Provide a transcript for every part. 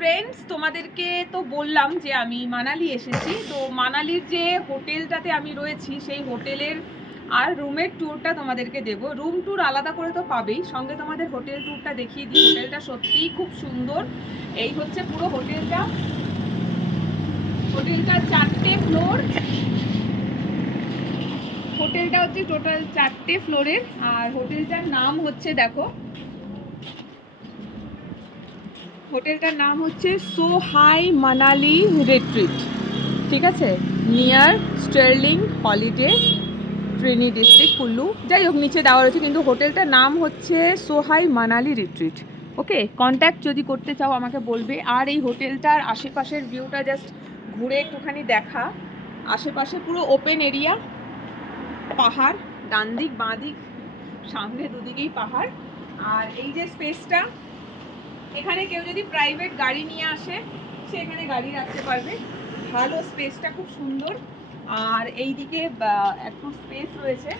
Friends তোমাদেরকে তো বললাম যে আমি মানালি এসেছি। তো মানালির যে হোটেলটাতে আমি রয়েছি, সেই হোটেলের আর রুমের ট্যুরটা তোমাদেরকে দেব। রুম ট্যুর আলাদা করে তো পাবেই। সঙ্গে তোমাদের হোটেল ট্যুরটা দেখিয়ে দিই। হোটেলটা সত্যিই খুব সুন্দর। এই হচ্ছে পুরো হোটেলটা। হোটেলটা চারটে ফ্লোর হোটেলটা হচ্ছে টোটাল চারটে ফ্লোরের আর হোটেলটার নাম হচ্ছে, দেখো হোটেলটার নাম হচ্ছে সো হাই মানালি রিট্রিট, ঠিক আছে? নিয়ার স্টার্লিং হলিডে ট্রেনি ডিস্ট্রিক্ট কুল্লু। যাই হোক, নিচে দেওয়া রয়েছে, কিন্তু হোটেলটার নাম হচ্ছে সোহাই মানালি রিট্রিট, ওকে? কন্ট্যাক্ট যদি করতে চাও, আমাকে বলবে। আর এই হোটেলটার আশেপাশের ভিউটা জাস্ট ঘুরে একটুখানি দেখা। আশেপাশে পুরো ওপেন এরিয়া পাহাড় ডান দিক বাঁ দিক সামনে দুদিকেই পাহাড়। আর এই যে স্পেসটা এখানে কেউ যদি প্রাইভেট গাড়ি নিয়ে আসে, সে এখানে গাড়ি রাখতে পারবে। ভালো স্পেসটা খুব সুন্দর। আর এইদিকে, বা- একটু স্পেস রয়েছে।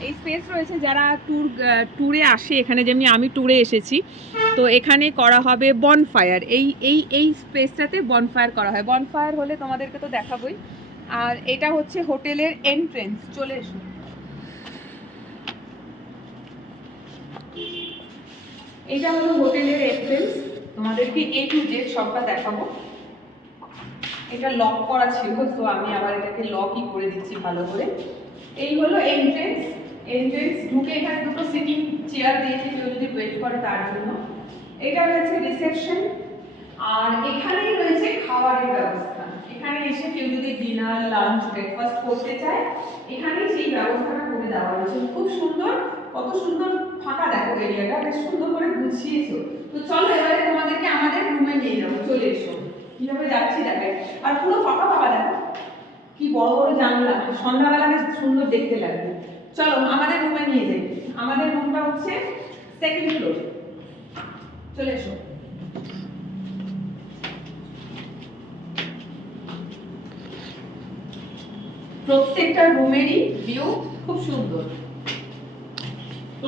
এই স্পেস রয়েছে যারা ট্যুর ট্যুরে আসে। এখানে যেমনি আমি ট্যুরে এসেছি, তো এখানে করা হবে বনফায়ার এই এই এই স্পেসটাতে বনফায়ার করা হয়। বনফায়ার হলে তোমাদেরকে তো দেখাবোই। আর এটা হচ্ছে হোটেলের এন্ট্রেন্স চলে এসো। এটা হলো হোটেলের এন্ট্রেন্স তোমাদেরকে এ টু জেড সবটা দেখাবো। এটা লক করা ছিল, তো আমি আবার এটাকে লকই করে দিচ্ছি ভালো করে। এই হলো এন্ট্রেন্স এন্ট্রেন্স ঢুকে এখানে দুটো সিটিং চেয়ার দিয়েছে, কেউ যদি ওয়েট করে তার জন্য। এটা রয়েছে রিসেপশন আর এখানেই রয়েছে খাবারের ব্যবস্থা। এখানে এসে কেউ যদি ডিনার লাঞ্চ ব্রেকফাস্ট করতে চায়, এখানেই সেই ব্যবস্থাটা করে দেওয়া রয়েছে খুব সুন্দর। কত সুন্দর ফাঁকা দেখো এরিয়াটা বেশ সুন্দর করে গুছিয়েছো। তো চলো এবারে তোমাদেরকে আমাদের রুমে নিয়ে যাব, চলে এসো। কীভাবে যাচ্ছি দেখে। আর পুরো ফাঁকা ফাঁকা দেখো। কি বড় বড় জানলা। সন্ধ্যাবেলা বেশ সুন্দর দেখতে লাগবে। চলো, আমাদের রুমে নিয়ে যাই। আমাদের রুমটা হচ্ছে সেকেন্ড ফ্লোর চলে এসো। প্রত্যেকটা রুমেরই ভিউ খুব সুন্দর।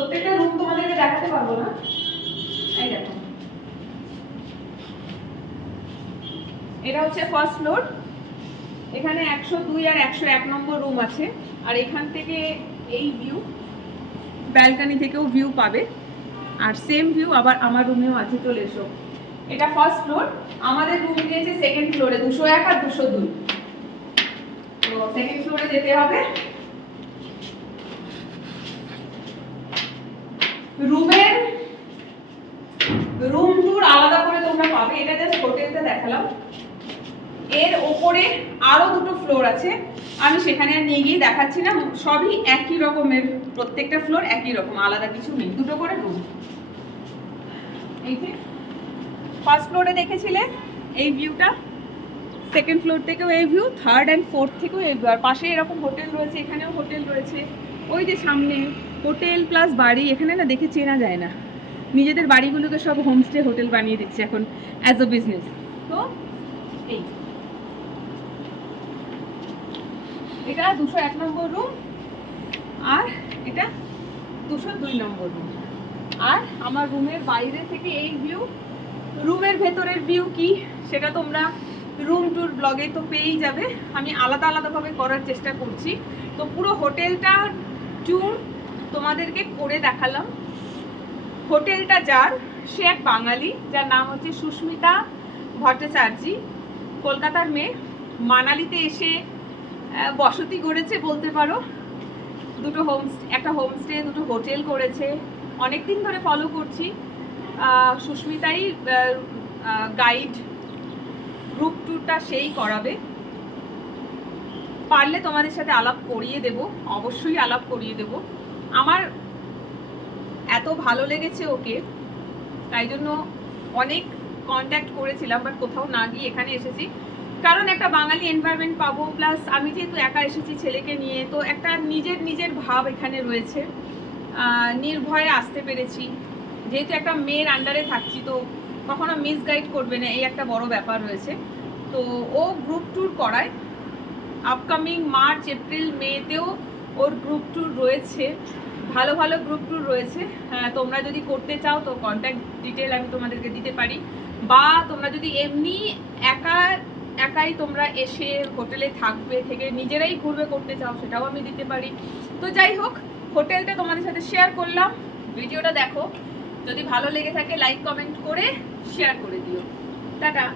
প্রত্যেকটা রুম তোমাদেরকে দেখাতে পারব না? এই দেখো। এটা হচ্ছে ফার্স্ট ফ্লোর এখানে একশো দুই আর একশো এক নম্বর রুম আছে। আর এখান থেকে এই ভিউ ব্যালকানি থেকেও ভিউ পাবে। আর সেম ভিউ আবার আমার রুমেও আছে, চলে এসো। এটা ফার্স্ট ফ্লোর আমাদের রুম দিয়েছে সেকেন্ড ফ্লোরে দুশো এক আর দুশো দুই। তো সেকেন্ড ফ্লোরে যেতে হবে। রুমের, রুম ট্যুর আলাদা করে তোমরা পাবে। এটা জাস্ট হোটেলটা দেখালাম। এর ওপরে আরও দুটো ফ্লোর আছে। আমি সেখানে আর নিয়ে গিয়ে দেখাচ্ছি না। সবই একই রকমের। প্রত্যেকটা ফ্লোর একই রকম। আলাদা কিছু নেই। দুটো করে রুম এই যে ফার্স্ট ফ্লোরে দেখেছিলে এই ভিউটা সেকেন্ড ফ্লোর থেকেও এই ভিউ থার্ড অ্যান্ড ফোর্থ থেকেও এই ভিউ আর পাশে এরকম হোটেল রয়েছে, এখানেও হোটেল রয়েছে। ওই যে সামনে হোটেল প্লাস বাড়ি, এখানে না দেখে চেনা যায় না। নিজেদের বাড়িগুলোকে সব হোমস্টে হোটেল বানিয়ে দিচ্ছে এখন অ্যাজ আ বিজনেস তো, এই। এটা দুশো এক নম্বর রুম আর এটা দুশো দুই নম্বর রুম আর আমার রুমের বাইরে থেকে এই ভিউ রুমের ভেতরের ভিউ কি, সেটা তোমরা রুম ট্যুর ব্লগে তো পেয়েই যাবে। আমি আলাদা আলাদাভাবে করার চেষ্টা করছি। তো পুরো হোটেলটা ট্যুর তোমাদেরকে করে দেখালাম। হোটেলটা যার, সে এক বাঙালি, যার নাম হচ্ছে সুস্মিতা ভট্টাচার্যী। কলকাতার মেয়ে। মানালিতে এসে বসতি গড়েছে বলতে পারো। দুটো হোম একটা হোমস্টে, দুটো হোটেল করেছে। অনেক দিন ধরে ফলো করছি। সুস্মিতাই গাইড গ্রুপ ট্যুরটা সেই করাবে। পারলে তোমাদের সাথে আলাপ করিয়ে দেব। অবশ্যই আলাপ করিয়ে দেব। আমার এত ভালো লেগেছে ওকে, তাই জন্য অনেক কন্ট্যাক্ট করেছিলাম বাট কোথাও না গিয়ে এখানে এসেছি। কারণ একটা বাঙালি এনভায়রনমেন্ট পাবো প্লাস আমি যেহেতু একা এসেছি ছেলেকে নিয়ে, তো একটা নিজের নিজের ভাব এখানে রয়েছে। নির্ভয়ে আসতে পেরেছি। যেহেতু একটা মেয়ের আন্ডারে থাকছি, তো কখনো মিসগাইড করবে না, এই একটা বড় ব্যাপার রয়েছে। তো ও গ্রুপ ট্যুর করায়। আপকামিং মার্চ এপ্রিল মেতেও ওর গ্রুপ ট্যুর রয়েছে। ভালো ভালো গ্রুপ ট্যুর রয়েছে। হ্যাঁ, তোমরা যদি করতে চাও তো কন্ট্যাক্ট ডিটেল আমি তোমাদেরকে দিতে পারি। বা তোমরা যদি এমনি একা একাই তোমরা এসে হোটেলে থাকবে থেকে নিজেরাই ঘুরবে করতে চাও সেটাও আমি দিতে পারি। তো যাই হোক হোটেলটা তোমাদের সাথে শেয়ার করলাম। ভিডিওটা দেখো। যদি ভালো লেগে থাকে লাইক কমেন্ট করে শেয়ার করে দিও। টাটা।